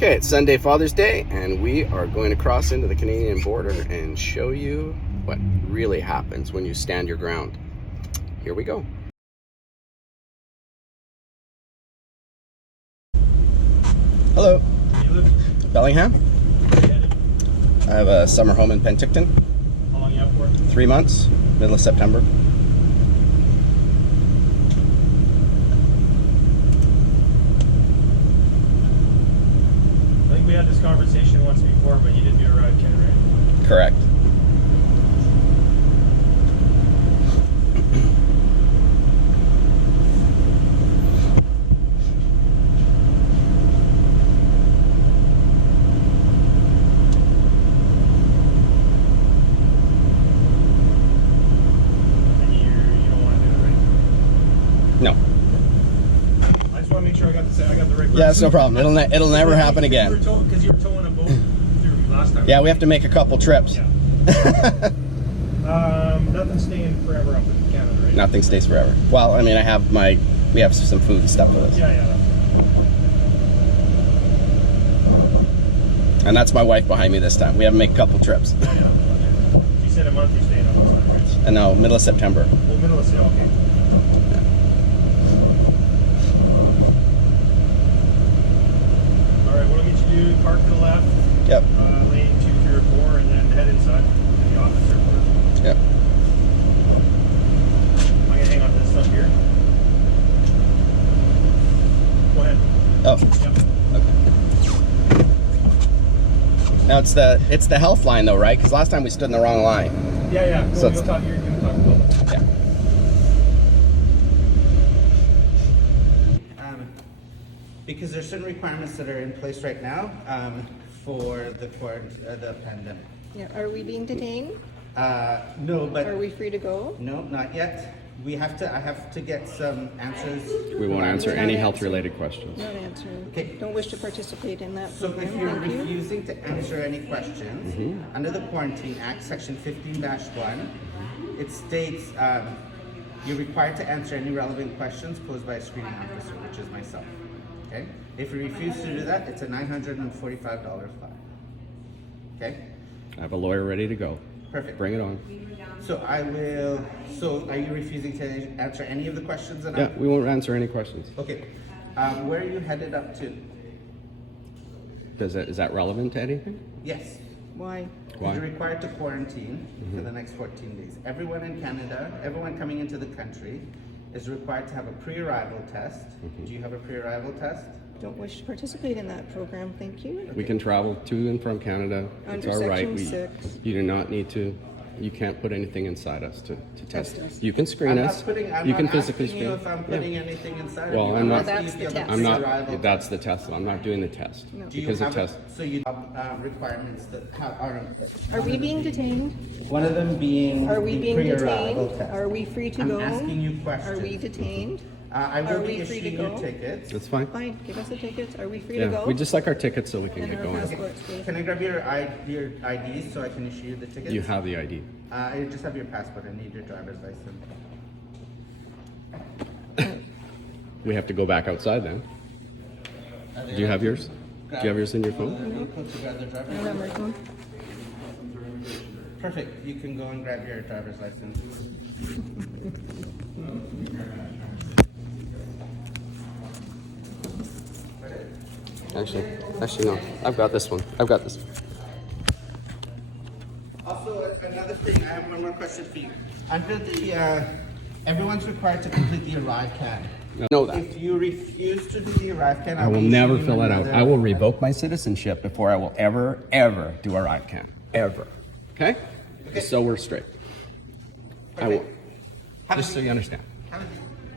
Okay, it's Sunday, Father's Day, and we are going to cross into the Canadian border and show you what really happens when you stand your ground. Here we go. Hello. You live Bellingham. in I have a summer home in Penticton. How long you out for? 3 months, middle of September. I think we had this conversation once before, but you didn't do ArriveCan, right? Correct. And you don't want to do it, right? No. I just want to make sure I got the right person. Yeah, it's no problem. It'll never happen again. Because you were towing a boat through last time. Yeah, we have to make a couple trips. Yeah. Nothing's staying forever up in Canada, right? Nothing stays forever. Well, I mean, we have some food and stuff with us. Yeah. And that's my wife behind me this time. We have to make a couple trips. Yeah. Okay. You said a month you're staying up this time, right? And no, middle of September. Well, middle of September, okay. All right, what do we get you do? Park to the left. Yep. Lane 2, 3, or 4, and then head inside to the office airport. Yep. I'm gonna hang on to this stuff here. Go ahead. Oh, Yep. okay. Now it's the health line though, right? Because last time we stood in the wrong line. Yeah. So So it's- you're gonna talk about that. Yeah. Because there's certain requirements that are in place right now for the pandemic. Yeah, are we being detained? No, but Are we free to go? no, not yet. I have to get some answers. We won't answer We're not any answering. health-related questions. Not answering. Okay. Don't wish to participate in that So program, if you're thank you. refusing to answer any questions, under the Quarantine Act, Section 15-1, it states you're required to answer any relevant questions posed by a screening officer, which is myself. Okay? If you refuse to do that, it's a $945 fine. Okay? I have a lawyer ready to go. Perfect. Bring it on. So so are you refusing to answer any of the questions that Yeah, we won't answer any questions. Okay. Where are you headed up to? Is that relevant to anything? Yes. Why? Why? You're required to quarantine for the next 14 days. Everyone in Canada, everyone coming into the country is required to have a pre-arrival test. Do you have a pre-arrival test? Don't wish to participate in that program, thank you. We can travel to and from Canada. It's Under our right. Section 6. You do not need to. You can't put anything inside us to test Test us. You can screen I'm us. not putting, I'm You not can asking physically you screen. if I'm putting anything inside Well, of you. I'm not- asking That's if you the have a test. I'm pre-arrival not. That's the test. I'm not doing the test No. Do you because the have test. so you have requirements that are Are we being detained? one of them being Are we the being pre-arrival detained? test. Are we free to I'm go? asking you Are questions. we detained? I Are will be we free to issuing you go? tickets. That's fine. Fine, give us the tickets. Are we free to Yeah, go? we just like our tickets so we can And get our going. passports, please. Can I grab your IDs so I can issue you the tickets? You have the ID. I just have your passport. I need your driver's license. We have to go back outside then. Do you have yours? Do you have yours in your phone? I don't have my phone. Perfect. You can go and grab your driver's license. Actually, no. I've got this one. I've got this. Also, another thing, I have one more question for you. Under the, everyone's required to complete the ArriveCan. Know that. If you refuse to do the ArriveCan, I will never fill that out. I will revoke my citizenship before I will ever do ArriveCan. Ever. Okay? Just so we're straight. I will. Just so you understand.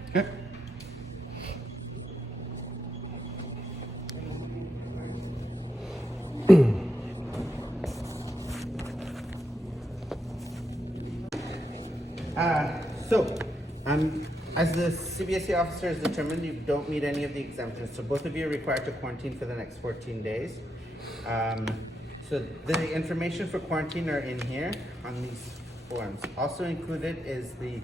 Okay? As the CBSE officer has determined, you don't meet any of the exemptions, so both of you are required to quarantine for the next 14 days. So the information for quarantine are in here on these forms. Also included is the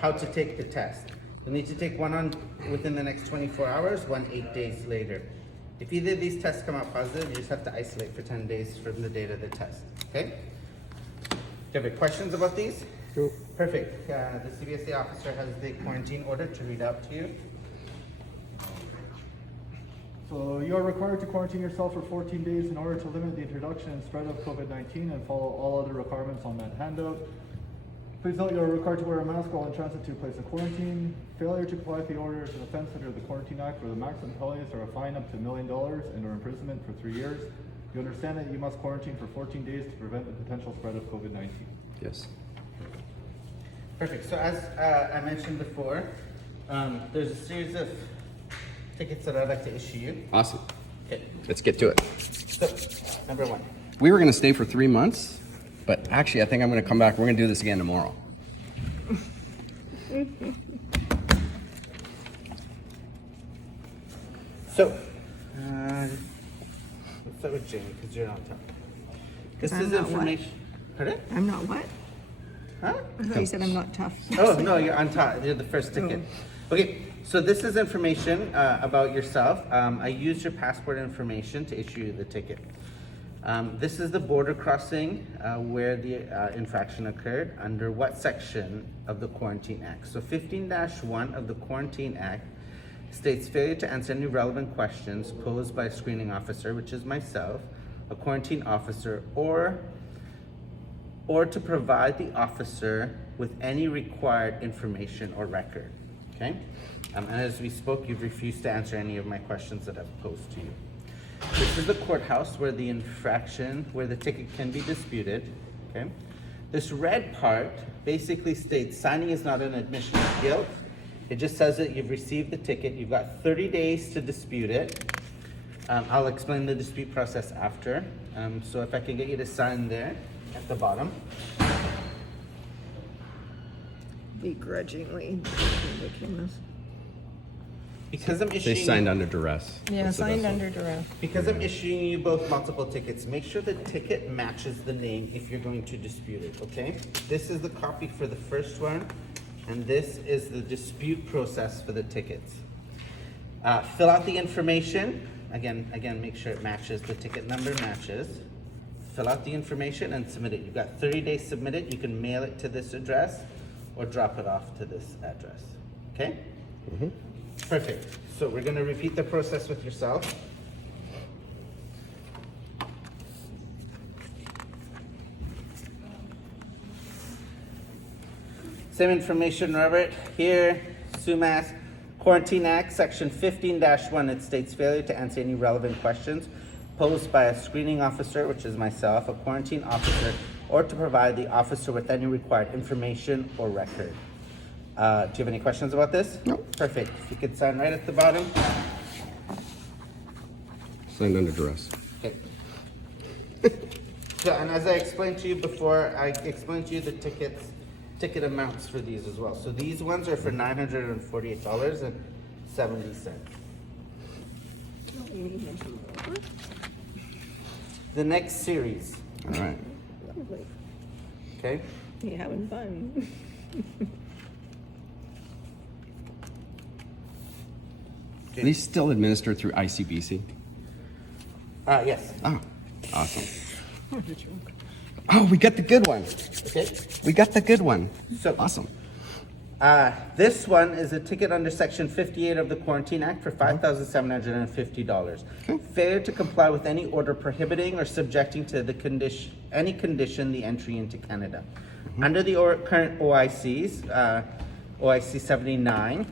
how to take the test. You'll need to take one within the next 24 hours, one 8 days later. If either of these tests come out positive, you just have to isolate for 10 days from the date of the test. Okay? Do you have any questions about these? Nope. Perfect. The CBSA officer has the quarantine order to read out to you. So you are required to quarantine yourself for 14 days in order to limit the introduction and spread of COVID-19 and follow all other requirements on that handout. Please note you are required to wear a mask while in transit to a place of quarantine. Failure to comply with the order is an offense under the Quarantine Act where the maximum penalties are a fine up to $1 million and or imprisonment for 3 years. You understand that you must quarantine for 14 days to prevent the potential spread of COVID-19. Yes. Perfect. So as I mentioned before, there's a series of tickets that I'd like to issue you. Awesome. Okay. Let's get to it. So, number one. We were going to stay for 3 months, but actually, I think I'm going to come back. We're going to do this again tomorrow. So, let's start with Jamie because you're on top. This I'm is not what? information. Pardon? I'm not what? Huh? I thought you said I'm not tough. Oh, no, you're on top. You're the first ticket. Okay, so this is information about yourself. I used your passport information to issue you the ticket. This is the border crossing where the infraction occurred under what section of the Quarantine Act? So 15-1 of the Quarantine Act states failure to answer any relevant questions posed by a screening officer, which is myself, a quarantine officer, or to provide the officer with any required information or record. Okay? And as we spoke, you've refused to answer any of my questions that I've posed to you. This is the courthouse where the infraction, where the ticket can be disputed. Okay? This red part basically states signing is not an admission of guilt. It just says that you've received the ticket. You've got 30 days to dispute it. I'll explain the dispute process after. So if I can get you to sign there at the bottom. Begrudgingly. Because I'm They issuing signed under duress. Yeah, That's the signed best under duress. Because I'm issuing you both multiple tickets, make sure the ticket matches the name if you're going to dispute it, okay? This is the copy for the first one, and this is the dispute process for the tickets. Fill out the information. Again, make sure it matches, the ticket number matches. Fill out the information and submit it. You've got 30 days to submit it. You can mail it to this address or drop it off to this address, okay? Mm-hmm. Perfect. So we're gonna repeat the process with yourself. Same information, Robert. Here, SUMAS, Quarantine Act, Section 15-1, it states failure to answer any relevant questions posed by a screening officer, which is myself, a quarantine officer, or to provide the officer with any required information or record. Do you have any questions about this? No. Perfect. If you could sign right at the bottom. Signed under duress. Okay. So, and as I explained to you before, I explained to you the ticket amounts for these as well. So these ones are for $948.70. The next series, All right. okay? You having fun? These still administered through ICBC? Yes. Oh, awesome. Oh, we got the good one. Okay. We got the good one. So- Awesome. This one is a ticket under Section 58 of the Quarantine Act for $5,750. Okay. Failure to comply with any order prohibiting or subjecting to the any condition the entry into Canada. Under the current OICs, OIC 79,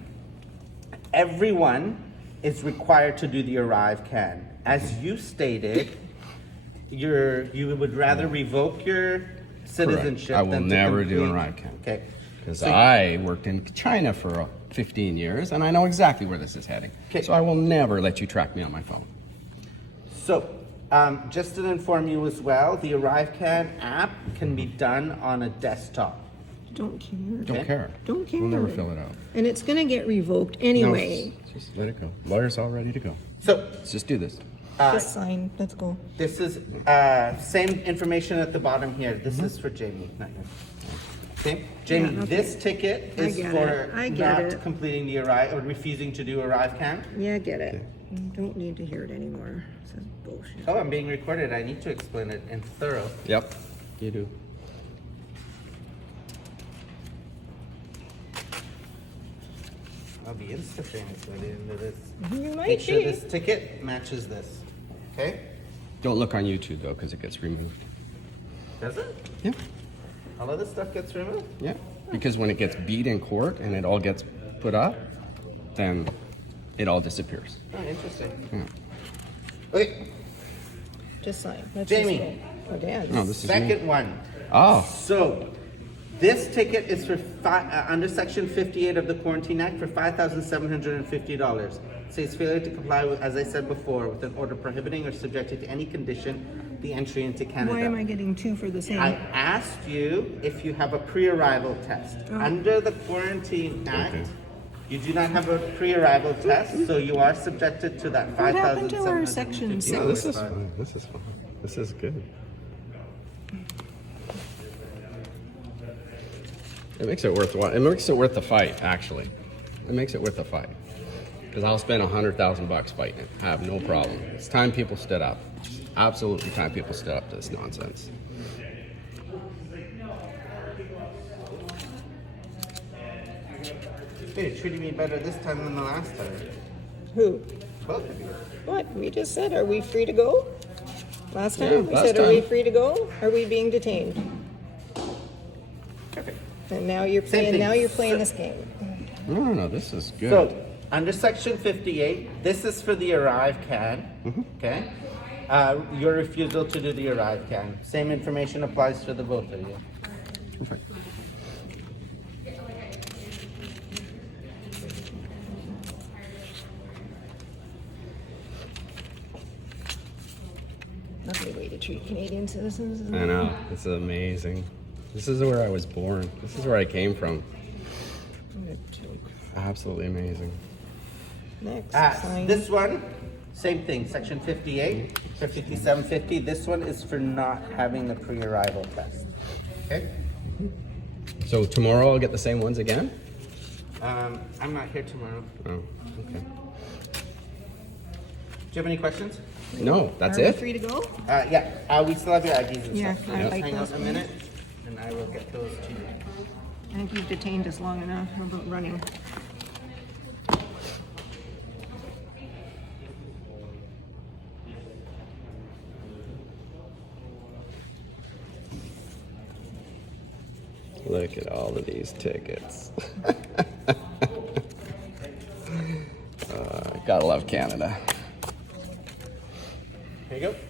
everyone is required to do the ArriveCan. As you stated, you would rather revoke your citizenship I will than to never do an complete- ArriveCan. Okay. Because So- I worked in China for 15 years, and I know exactly where this is heading. Okay. So I will never let you track me on my phone. So, just to inform you as well, the ArriveCan app can be done on a desktop. Don't care. Don't Okay. care. Don't care. We'll never fill it out. And it's gonna get revoked No, anyway. just let it go. Lawyer's all ready to go. So, Let's just do this. Just sign, let's go. this is same information at the bottom here. This is for Jamie, not you. Okay, Jamie, Yeah, okay. this ticket I is get for it. I get not it. completing the Arrive or refusing to do ArriveCan. Yeah, get it. You don't need to hear it anymore. This is bullshit. Oh, I'm being recorded. I need to explain it in thorough. Yep, you do. I'll be insta famous by the end of this. You might Make sure be. this ticket matches this. Okay? Don't look on YouTube though, because it gets removed. Does it? Yeah, All of this stuff gets removed? yeah. Because when it gets beat in court and it all gets put up, then it all disappears. Oh, interesting. Yeah. Okay, Just sign. Let's Jamie. Just go. Oh, Dan. No, this is me. second one. Oh, So, this ticket is for under Section 58 of the Quarantine Act for $5,750. Says failure to comply with, as I said before, with an order prohibiting or subjected to any condition the entry into Canada. Why am I getting two for the same? I asked you if you have a pre-arrival test. Oh. Under the Quarantine Act, Okay. you do not have a pre-arrival test, so you are subjected to that What happened to our $5,750 Section six? no, this is fine. This is fine. This is good. It makes it worthwhile. It makes it worth the fight, actually. It makes it worth the fight. Because I'll spend $100,000 fighting it. I have no problem. It's time people stood up. Absolutely time people stood up to this nonsense. Hey, you're treating me better this time than the last time. Who? Both of you. What? We just said, are we free to go? Last time? Yeah, we last said, are we time. free to go? Are we being detained? Okay. And now you're Same playing, thing. now you're playing this game. No, this is good. So, under Section 58, this is for the ArriveCan, okay? Your refusal to do the ArriveCan. Same information applies to the both of you. Perfect. Lovely way to treat Canadian citizens. isn't I it? know. This is amazing. This is where I was born. This is where I came from. What a joke. Absolutely amazing. Next, Ah, sign. this one, same thing, Section 58, 5750. This one is for not having the pre-arrival test. Okay? So tomorrow I'll get the same ones again? I'm not here tomorrow. Oh, okay. Do you have any questions? No, that's Are we it? free to go? Yeah, we still have your IDs and Yeah, stuff. I'd Just like hang out those, a minute, and I will get those to you. I think you've detained us long enough. How about running? Look at all of these tickets. Gotta love Canada. Here you go.